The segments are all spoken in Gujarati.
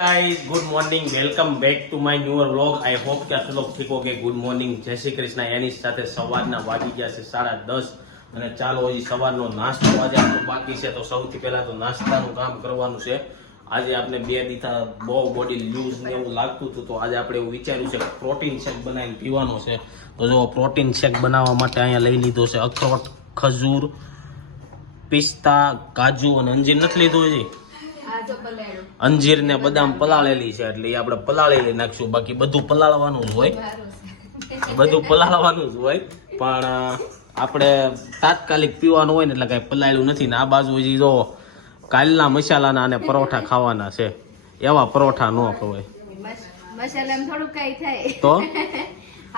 guys good morning welcome back to my newer vlog I hope કે આપ લોગ ઠીક હો કે ગુડ મોર્નિંગ જય શ્રી કૃષ્ણ. એની સાથે સવારના વાગી ગયા છે સાડા દસ. અને ચાલો હજી સવારનો નાસ્તો. આજે બાકી છે તો સૌથી પહેલા તો નાસ્તાનું કામ કરવાનું છે. આજે આપણે બે દીધા બહુ બોડી લૂઝ ને એવું લાગતું હતું તો આજે આપણે એવું વિચાર્યું છે પ્રોટીન શેક બનાવીને પીવાનો છે. તો જો પ્રોટીન શેક બનાવવા માટે અહીંયા લઈ લીધો છે અખરોટ, ખજૂર, પિસ્તા, કાજુ અને અંજીર નથી લીધું હજી. અંજીર ને બદામ પલાળેલી છે એટલે એ આપણે પલાળેલી નાખશું. બાકી બધું પલાળવાનું જ હોય. બધું પલાળવાનું જ હોય. પણ આપણે તાત્કાલિક પીવાનું હોય ને એટલે કાંઈ પલાળ્યું નથી. ને આ બાજુ હજી જો કાલના મસાલાના અને પરોઠા ખાવાના છે. એવા પરોઠા ન ખવાય. મસ- મસાલામાં થોડું કાંઈ થાય. તો?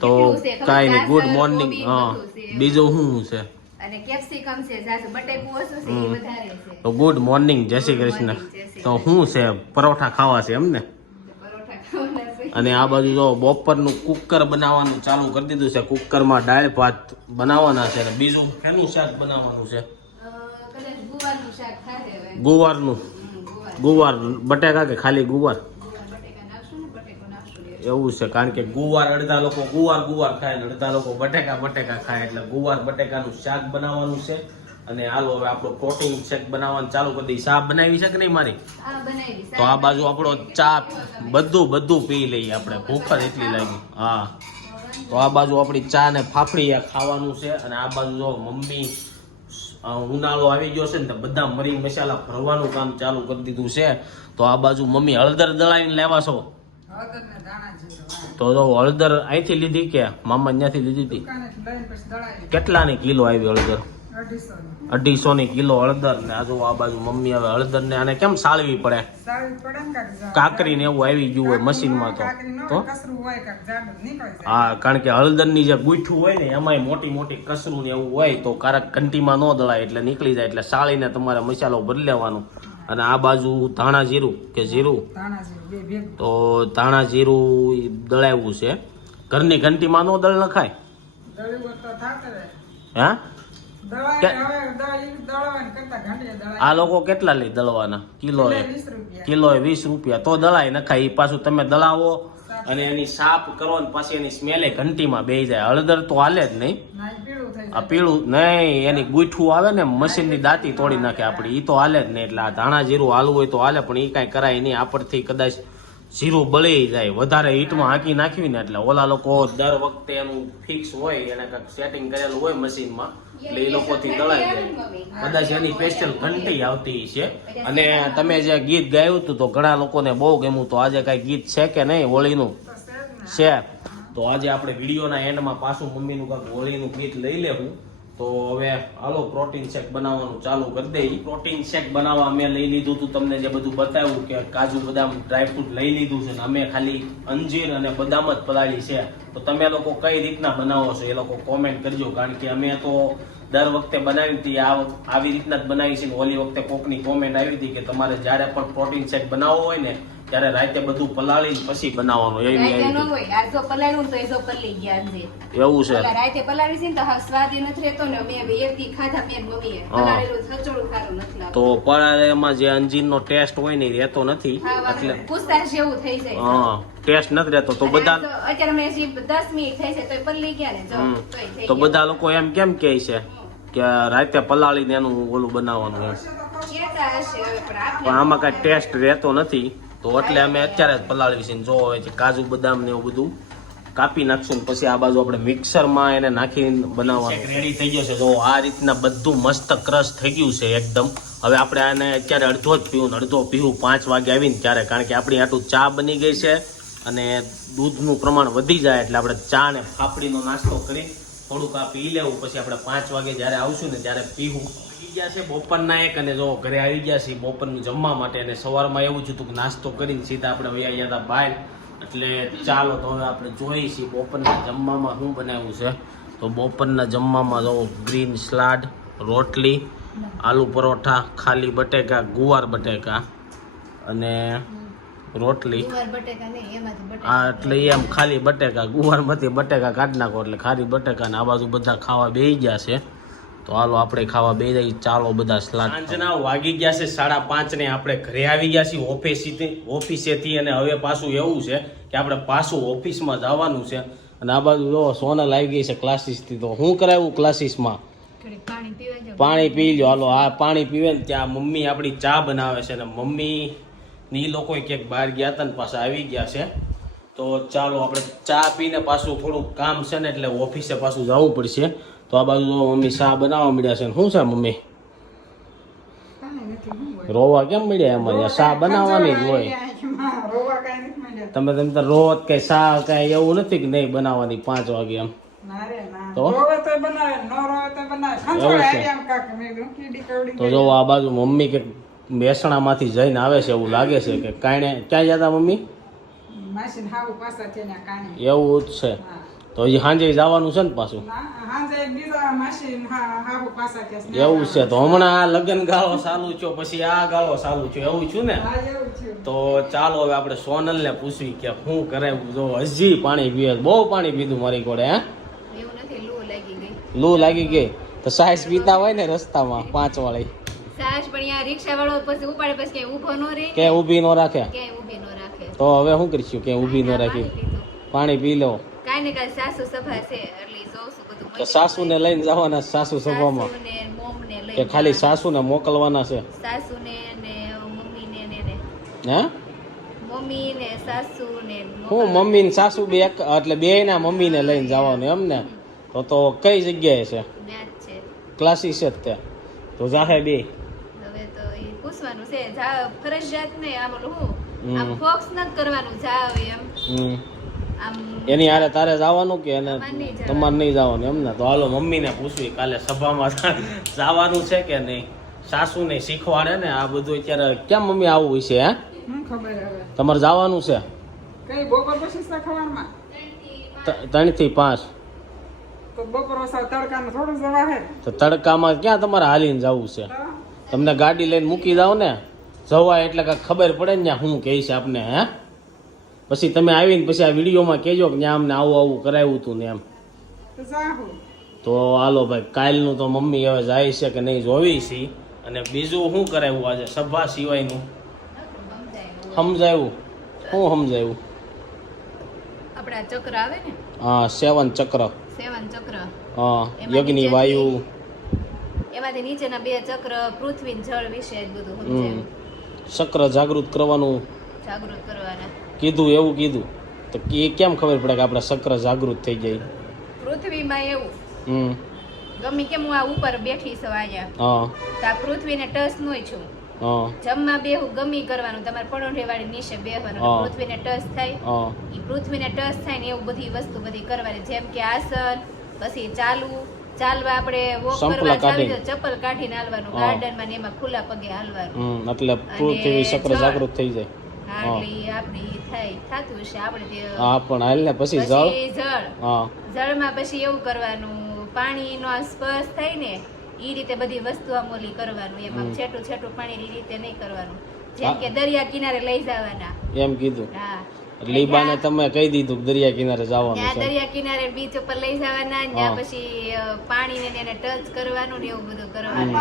તો? કાંઈ નહીં. Good morning. હા. બીજું શું છે? અને કેપ્સિકમ છે ઝાઝું બટેકું ઓછું છે એ વધારે છે. તો ગુડ મોર્નિંગ જય શ્રી કૃષ્ણ. તો શું છે પરોઠા ખાવા છે એમ ને? તો પરોઠા ખાવાના છે. અને આ બાજુ જો બપોરનું કુકર બનાવવાનું ચાલુ કરી દીધું છે કુકરમાં દાળ ભાત બનાવવાના છે અને બીજું શેનું શાક બનાવવાનું છે? ગુવારનું ગુવાર બટેકા કે ખાલી ગુવાર ગુવાર બટેકા નાખશું ને બટેકો નાખશું ને. એવું છે કારણ કે ગુવાર અડધા લોકો ગુવાર ગુવાર ખાય ને અડધા લોકો બટેકા બટેકા ખાય. એટલે ગુવાર બટેકાનું શાક બનાવવાનું છે અને હાલો હવે આપણો પ્રોટીન શેક બનાવવાનું ચાલુ કરી દઈએ. ચા બનાવી છે કે નહીં મારી? તો આ બાજુ આપણો ચા બધું બધું પી લઈએ આપણે. ભૂખ જ એટલી લાગી. હા. તો આ બાજુ આપણી ચા ને ફાફડી ખાવાનું છે અને આ બાજુ જો મમ્મી ઉનાળો આવી ગયો છે ને તો બધા મરી મસાલા ભરવાનું કામ ચાલુ કરી દીધું છે. તો આ બાજુ મમ્મી હળદર દળાવીને લેવા છો? તો હળદર અહીંથી લીધી કે મામા ત્યાંથી લીધી હતી? કેટલાની કિલો આવી હળદર? અઢીસો ની કિલો હળદર ને આજુ આ બાજુ મમ્મી હવે હળદર ને આને કેમ સાળવી પડે? કાકરી ને એવું આવી ગયું હોય મશીનમાં તો. તો? હા કારણ કે હળદરની જે ગુઠું હોય ને એમાંય મોટી મોટી કસરું ને એવું હોય તો કારક કંટીમાં ન દળાય એટલે નીકળી જાય એટલે સાળીને તમારે મસાલો બદલી લેવાનો. અને આ બાજુ ધાણા જીરું કે જીરું? તો ધાણા જીરું દળાવ્યું છે. ઘરની ઘંટીમાં નો દળ નખાય? હા? આ લોકો કેટલા લઈ દળવાના? કિલો કિલો એ વીસ રૂપિયા. તો દળાય નખાય. એ પાછું તમે દળાવો અને એની સાફ કરો ને પાછી એની સ્મેલે ઘંટીમાં બે જાય. હળદર તો હાલે જ નહીં. આ પીળું નહીં એની ગુઠું આવે ને મશીનની દાંતી તોડી નાખે આપડી. એ તો હાલે જ નહીં. એટલે આ ધાણા જીરું હાલવું હોય તો હાલે પણ એ કાંઈ કરાય નહીં. આપણથી કદાચ જીરું બળી જાય. વધારે હીટમાં હાંકી નાખ્યું ને એટલે ઓલા લોકો દર વખતે એનું ફિક્સ હોય, એને કાંઈક સેટિંગ કરેલું હોય મશીનમાં એટલે એ લોકોથી દળાઈ જાય. કદાચ એની સ્પેશિયલ ઘંટી આવતી છે. અને તમે જે ગીત ગાયું હતું તો ઘણા લોકોને બહુ ગમ્યું. તો આજે કાંઈ ગીત છે કે નહીં? હોળીનું? છે. તો આજે આપણે વિડીયોના એન્ડમાં પાછું મમ્મીનું કાંઈક હોળીનું ગીત લઈ લેવું. તો હવે હાલો પ્રોટીન શેક બનાવવાનું ચાલુ કરી દઈએ પ્રોટીન શેક બનાવવા મેં લઈ લીધું હતું તમને જે બધું બતાવ્યું કે કાજુ બદામ ડ્રાયફ્રૂટ લઈ લીધું છે ને અમે ખાલી અંજીર અને બદામ જ પલાળી છે. તો તમે લોકો કઈ રીતના બનાવો છો એ લોકો કોમેન્ટ કરજો, કારણ કે અમે તો દર વખતે બનાવી હતી, આ આવી રીતના જ બનાવી છે ઓલી વખતે કોકની કોમેન્ટ આવી હતી કે તમારે જ્યારે પણ પ્રોટીન શેક બનાવવો હોય ને ત્યારે રાતે બધું પલાળી પછી બનાવવાનું એવી. હોય એવું છે. રાતે પલાળી છે ને તો સ્વાદ નથી રહેતો ને મેં એક દી ખાધા ને મમ્મીએ. પલાળેલું સચોડું ખારું નથી તો પલાળેમાં જે અંજીરનો ટેસ્ટ હોય ને રહેતો નથી એટલે પૂછતા જેવું થઈ જાય. હા ટેસ્ટ નથી રહેતો. તો બધા અત્યારે મેં જે દસ મિનિટ થઈ છે તો પલળી ગયા ને જો. તો બધા લોકો એમ કેમ કહે છે કે રાતે પલાળીને એનું ઓલું બનાવવાનું પણ પણ આમાં કાંઈ ટેસ્ટ રહેતો નથી. તો એટલે અમે અત્યારે જ ને જો હોય છે કાજુ બદામ ને એવું બધું કાપી નાખશું પછી આ બાજુ આપણે મિક્સરમાં એને નાખીને બનાવવાનું. રેડી થઈ ગયો છે જો આ રીતના બધું મસ્ત ક્રશ થઈ ગયું છે એકદમ. હવે આપણે આને અત્યારે અડધો જ પીવું ને અડધો પીવું પાંચ વાગે આવીને ત્યારે કારણ કે આપણી આટલું ચા બની ગઈ છે અને દૂધનું પ્રમાણ વધી જાય એટલે આપણે ચા ને ફાફડીનો નાસ્તો કરી થોડુંક આ પી લેવું. પછી આપણે પાંચ વાગે જ્યારે આવશું ને ત્યારે પીવું. આવી ગયા છે બપોરના એક અને જો ઘરે આવી ગયા છે બપોરનું જમવા માટે અને સવારમાં એવું જ હતું કે નાસ્તો કરીને સીધા આપણે વયા ગયા હતા બહાર. એટલે ચાલો તો હવે આપણે જોઈએ છીએ બપોરના જમવામાં શું બનાવ્યું છે. તો બપોરના જમવામાં જો ગ્રીન સલાડ રોટલી આલુ પરોઠા ખાલી બટેકા ગુવાર બટેકા અને રોટલી. આ એટલે એમ ખાલી બટેકા ગુવારમાંથી બટેકા કાઢી નાખો એટલે ખાલી બટેકા ને આ બાજુ બધા ખાવા બેસી ગયા છે. તો હાલો આપણે ખાવા બે જાય ચાલો બધા સલાડ સાંજના વાગી ગયા છે સાડા પાંચ ને આપણે ઘરે આવી ગયા છીએ ઓફિસથી ઓફિસેથી અને હવે પાછું એવું છે કે આપણે પાછું ઓફિસમાં જવાનું છે. અને આ બાજુ જો સોનલ આવી ગઈ છે ક્લાસીસથી તો હું કરાવું ક્લાસીસમાં પાણી પી લો હાલો આ પાણી પીવે ને ત્યાં મમ્મી આપણી ચા બનાવે છે ને મમ્મી ની લોકો ક્યાંક બહાર ગયા હતા ને પાછા આવી ગયા છે. તો ચાલો આપણે ચા પીને પાછું થોડુંક કામ છે ને એટલે ઓફિસે પાછું જવું પડશે. તો આ બાજુ મમ્મી શા બનાવવા મળ્યા છે શું છે મમ્મી? રોવા કેમ મળ્યા અમારે શા બનાવવાની જ હોય. તમે તમે તો રોજ કઈ શા કઈ એવું નથી કે નહીં બનાવવાની પાંચ વાગે એમ. તો? જો આ બાજુ મમ્મી કે મહેસાણામાંથી જઈને આવે છે એવું લાગે છે કે કાંઈ ક્યાં જતા મમ્મી. એવું જ છે. તો હજી સાંજે જવાનું છે ને પાછું. એવું છે તો હમણાં આ લગ્ન ગાળો ચાલુ છો પછી આ ગાળો ચાલુ છો એવું છું ને. તો ચાલો હવે આપણે સોનલ ને પૂછવી કે શું કરે જો હજી પાણી પીએ બહુ પાણી પીધું મારી ઘોડે હે? લૂ લાગી ગઈ. લૂ લાગી ગઈ. તો સાઈઝ પીતા હોય ને રસ્તામાં પાંચ વાળી કે ઊભી ન રાખે? ક્યાંય ઊભી ન રાખે. તો હવે શું કરીશું કે ઊભી ન રાખી? પાણી પી લો. કાંઈ ને કાંઈ સાસુ સભા છે એટલે જોઉં છું બધું તો સાસુને લઈને જવાના સાસુ સભામાં. સાસુને, મોમને લઈ કે ખાલી. સાસુને મોકલવાના છે? સાસુને ને મમ્મીને ને ને. હે? મમ્મી ને સાસુ ને હું મમ્મી ને સાસુ બે એટલે બે ના મમ્મી ને લઈને જવાનું એમ ને તો તો કઈ જગ્યાએ છે? ક્લાસીસ જ તે. તો જાહે બે. હવે તો એ પૂછવાનું છે જા ફરજિયાત ને આમ હું આમ. ફોક્સ ન કરવાનું જાવ એમ. આમ એની હારે તારે જવાનું કે એને તમારે નહીં જવાનું. એમને એમ ને? તો હાલો મમ્મીને પૂછવી કાલે સભામાં જવાનું છે કે નહીં? સાસુ ને શીખવાડે ને આ બધું અત્યારે કેમ મમ્મી આવું છે હે? હું ખબર હવે. તમારે જવાનું છે? કઈ બપોર પછી છે ખવારમાં? ત્રણથી પાંચ. તો તડકામાં ક્યાં તમારે હાલીને જવું છે? તમને ગાડી લઈને મૂકી જાવ ને? જવાય એટલે કાંઈક ખબર પડે ને હું શું કહે છે આપને હે? પછી તમે આવીને પછી આ વિડીયોમાં કહેજો કે ત્યાં અમને આવું આવું કરાવ્યું હતું ને એમ. તો તો હાલો ભાઈ કાલનું તો મમ્મી હવે જાય છે કે નહીં જોવી છે. અને બીજું શું કરાવ્યું આજે? સભા સિવાયનું? સમજાયું? શું સમજાયું? આપણા ચક્ર આવે ને? હા સેવન ચક્ર. સેવન ચક્ર. હા યજ્ઞ વાયુ. એમાંથી નીચેના બે ચક્ર પૃથ્વી જળ વિશે બધું હમ. ચક્ર જાગૃત કરવાનું. જાગૃત કરવાના. કીધું એવું કીધું. તો એ કેમ ખબર પડે કે આપણે ચક્ર જાગૃત થઈ જાય? પૃથ્વીમાં એવું. હમ. ગમે કેમ હું આ ઉપર બેઠી છું અહીંયા હા. તો આ પૃથ્વીને ટચ નોય છું. હા. જમવા બેહું ગમી કરવાનું તમારે પડોઠે વાળી નીચે બેહવાનું. પૃથ્વીને ટચ થાય. હા. ઈ પૃથ્વીને ટચ થાય ને એવું બધી વસ્તુ બધી કરવાની. જેમ કે આસન પછી ચાલવું ચાલવા આપણે વોક કરવા ચાલી ચપ્પલ કાઢીને હાલવાનું. ગાર્ડનમાં એમાં ખુલ્લા પગે હાલવાનું. એટલે પૃથ્વી ચક્ર જાગૃત થઈ જાય. હા. પણ હાલ ને પછી જળ? જળ. જળમાં પછી એવું કરવાનું પાણીનો નો સ્પર્શ થાય ને એ રીતે બધી વસ્તુ આમ ઓલી કરવાનું. એમ છેટું છેટું પાણી એ રીતે નહીં કરવાનું. જેમ કે દરિયા કિનારે લઈ જવાના. એમ કીધું. હા. એટલે ઈ બાને તમે કહી દીધું કે દરિયા કિનારે જવાનું ત્યાં છે દરિયા કિનારે બીચ ઉપર લઈ જવાના. ત્યાં પછી પાણી પાણીને ને એને ટચ કરવાનું ને એવું બધું કરવાનું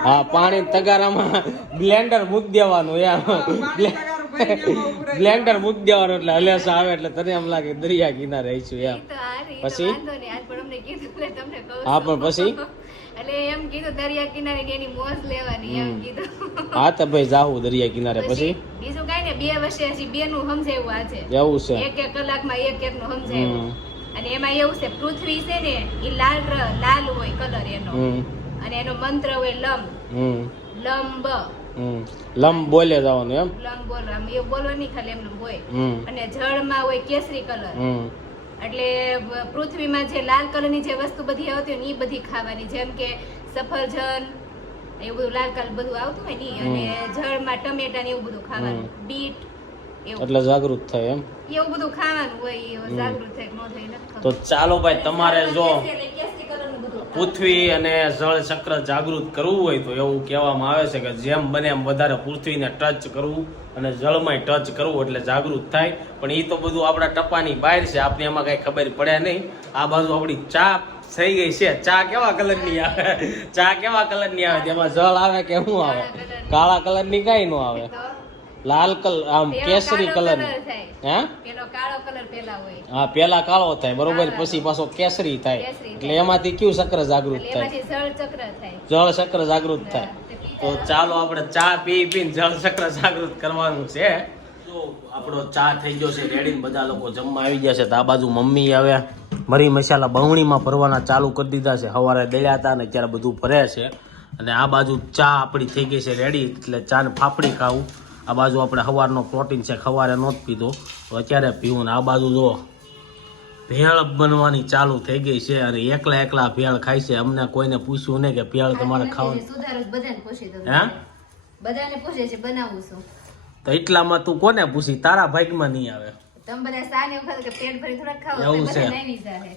હા પાણી તગારામાં બ્લેન્ડર મૂક દેવાનું એમ બ્લેન્ડર મૂક દેવાનું એટલે હલેસા આવે એટલે તને એમ લાગે દરિયા કિનારે આવીશું એમ પછી? વાંધો નહીં. આજ પણ અમને કીધું એટલે તમને કહું હા, પણ પછી? એટલે એમ કીધું દરિયા કિનારે એની મોજ લેવાની એમ કીધું. હા તો ભાઈ જાવું દરિયા કિનારે પછી બીજું કઈ ને બે વર્ષે હજી બે નું સમજાવ્યું આજે. એવું છે. એક એક કલાકમાં એક એક નું સમજાવ્યું અને એમાં એવું છે પૃથ્વી છે ને એ લાલ લાલ હોય કલર એનો. અને એનો મંત્ર હોય લંબ. લંબ. લંબ બોલે જવાનું એમ? લંબ બોલો આમ એવું બોલો નહીં ખાલી એમનું હોય. અને જળમાં હોય કેસરી કલર. એટલે પૃથ્વીમાં જે લાલ કલરની જે વસ્તુ બધી આવતી હોય ને એ બધી ખાવાની. જેમ કે સફરજન એવું બધું લાલ કલર બધું આવતું હોય ને અને જળમાં ટમેટા ને એવું બધું ખાવાનું. બીટ એવું. એટલે જાગૃત થાય એમ? એવું બધું ખાવાનું હોય જાગૃત થાય ન થાય તો ચાલો ભાઈ તમારે જો પૃથ્વી અને જળ ચક્ર જાગૃત કરવું હોય તો એવું કહેવામાં આવે છે કે જેમ બને એમ વધારે પૃથ્વીને ટચ કરવું અને જળમાંય ટચ કરવું એટલે જાગૃત થાય. પણ એ તો બધું આપણા ટપાની બહાર છે આપણે એમાં કઈ ખબર પડે નહીં. આ બાજુ આપણી ચા થઈ ગઈ છે. ચા કેવા કલરની આવે? ચા કેવા કલરની આવે? તેમાં જળ આવે કે શું આવે? કાળા કલરની કઈ નો આવે. લાલ કલર આમ કેસરી કલર. હે? પેલો કાળો કલર પેલા હોય. હા પેલા કાળો થાય બરોબર પછી પાછો કેસરી થાય. એટલે એમાંથી કયું ચક્ર જાગૃત થાય? એમાંથી જળ ચક્ર થાય. જળ ચક્ર જાગૃત થાય. તો ચાલો આપણે ચા પી પીને જળ ચક્ર જાગૃત કરવાનું છે. જો આપણો ચા થઈ ગયો છે રેડી ને બધા લોકો જમવા આવી ગયા છે. તો આ બાજુ મમ્મી આવ્યા મરી મસાલા બહુણીમાં ભરવાના ચાલુ કરી દીધા છે. સવારે દળ્યા હતા ને અત્યારે બધું ભરે છે. અને આ બાજુ ચા આપણી થઈ ગઈ છે રેડી. એટલે ચા ને ફાફડી ખાવું. આ બાજુ આપણે સવારનો પ્રોટીન છે સવારે નહોતો પીધો. તો અત્યારે પીવું ને આ બાજુ જો ભેળ બનવાની ચાલુ થઈ ગઈ છે અને એકલા એકલા ભેળ ખાય છે. અમને કોઈને પૂછ્યું નહીં કે ભેળ તમારે ખાવાનું. હે? બધાને પૂછે છે બનાવું છું. તો એટલામાં તું કોને પૂછી? તારા ભાગમાં નહીં આવે.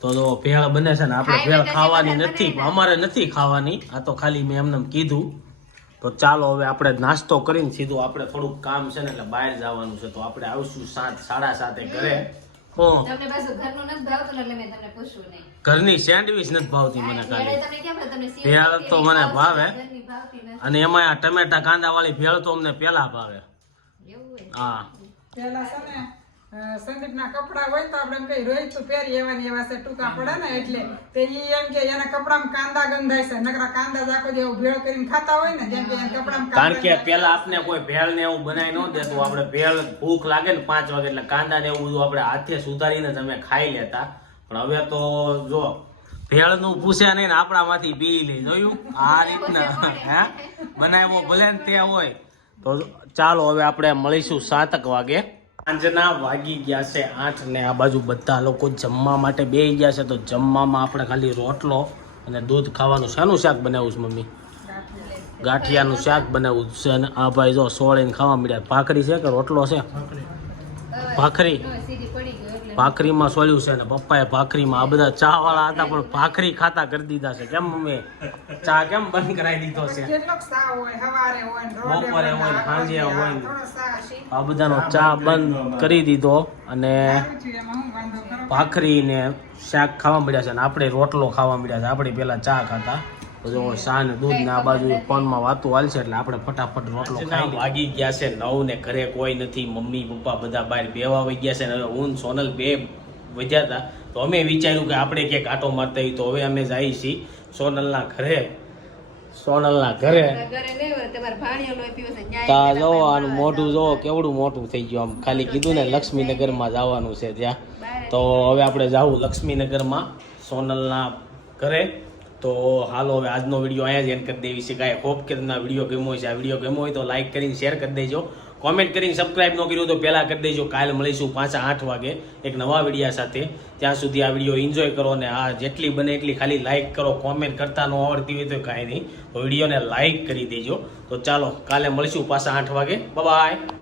તો ભેળ બને છે ને આપણે ભેળ ખાવાની નથી. અમારે નથી ખાવાની. આ તો ખાલી મેં એમને એમ કીધું. તો ચાલો હવે આપણે નાસ્તો કરીને સીધું આપણે થોડુંક કામ છે ને એટલે બહાર જવાનું છે. તો આપણે આવશું સાત સાડા સાતે ઘરે. હું. તમને પાછું ઘરનું નથી ભાવતું ને એટલે મેં તમને પૂછ્યું નહીં. ઘરની સેન્ડવીચ નથી ભાવતી મને ખાલી. ભેળ તો મને ભાવે. ઘરની ભાવતી નથી. અને એમાં આ ટમેટા કાંદા વાળી ભેળ તો અમને પેલા ભાવે. હા. પેલા છે ને સંદીપ ના કપડા હોય તો આપણે એમ કઈ રોહિત તું પહેરી એવા ને એવા છે ટૂંકા પડે ને એટલે. તે ઈ એમ કે એના કપડામાં કાંદા ગંધાય છે. નકરા કાંદા જ આખો એવું ભેળ કરીને ખાતા હોય ને જેમ કે એના કપડામાં કારણ કે પેલા આપને કોઈ ભેળ ને એવું બનાવી ન દેતું. આપણે ભેળ ભૂખ લાગે ને પાંચ વાગે એટલે કાંદા ને એવું બધું આપણે હાથે સુધારીને તમે ખાઈ લેતા. પણ હવે તો જો ભેળનું પૂછે નહીં ને આપણામાંથી પી લે જોયું? આ રીતના હે? બનાવ્યો ભલે ને તે હોય. તો ચાલો હવે આપણે મળીશું સાતક વાગે. સાંજના વાગી ગયા છે આઠ ને આ બાજુ બધા લોકો જમવા માટે બેસી ગયા છે. તો જમવામાં આપણે ખાલી રોટલો અને દૂધ ખાવાનું શાનું શાક બનાવ્યું છે મમ્મી? ગાંઠિયાનું શાક બનાવ્યું છે. અને આ ભાઈ જો સોળીને ખાવા મળ્યા ભાખરી છે કે રોટલો છે? ભાખરી. ભાખરીમાં સોળ્યું છે ને પપ્પાએ ભાખરીમાં આ બધા ચા વાળા હતા પણ ભાખરી ખાતા કરી દીધા છે. કેમ મમ્મી? ચા કેમ બંધ કરાવી દીધો છે? બપોરે હોય સાંજે હોય આ બધાનો ચા બંધ કરી દીધો અને ભાખરી ને શાક ખાવા મળ્યા છે અને આપણે રોટલો ખાવા મળ્યા છે. આપણે પેલા ચા ખાતા બધું ચા દૂધ ને આ બાજુ ફોનમાં વાતો હાલશે એટલે આપણે ફટાફટ રોટલો ખાઈ વાગી ગયા છે નવ ને ઘરે કોઈ નથી મમ્મી પપ્પા બધા બહાર બેવા વહી ગયા છે ને હવે હું સોનલ બે વધ્યા હતા. તો અમે વિચાર્યું કે આપણે ક્યાંક આટો મારતા તો હવે અમે જઈએ છીએ સોનલના ઘરે. સોનલના ઘરે. તા જો આનું મોઢું જો કેવડું મોટું થઈ ગયું આમ. ખાલી કીધું ને લક્ષ્મીનગરમાં જવાનું છે ત્યાં. તો હવે આપણે જાવું લક્ષ્મીનગરમાં સોનલના ઘરે. તો હાલો, હવે આજનો વીડિયો અહીંયા જ એન્ડ કરી દેવી છે. કાંઈ હોપ કે તમને વીડિયો ગમ્યો છે. આ વીડિયો ગમ્યો હોય તો લાઇક કરીને શેર કરી દેજો. કોમેન્ટ કરીને સબસ્ક્રાઇબ ન કર્યું તો પહેલાં કરી દેજો. કાલે મળીશું પાછા આઠ વાગે એક નવા વિડીયા સાથે. ત્યાં સુધી આ વીડિયો એન્જોય કરો ને આ જેટલી બને એટલી ખાલી લાઇક કરો. કોમેન્ટ કરતા ન આવડતી હોય તો કાંઈ નહીં. તો વિડીયોને લાઇક કરી દેજો. તો ચાલો, કાલે મળીશું પાછા આઠ વાગે. બાય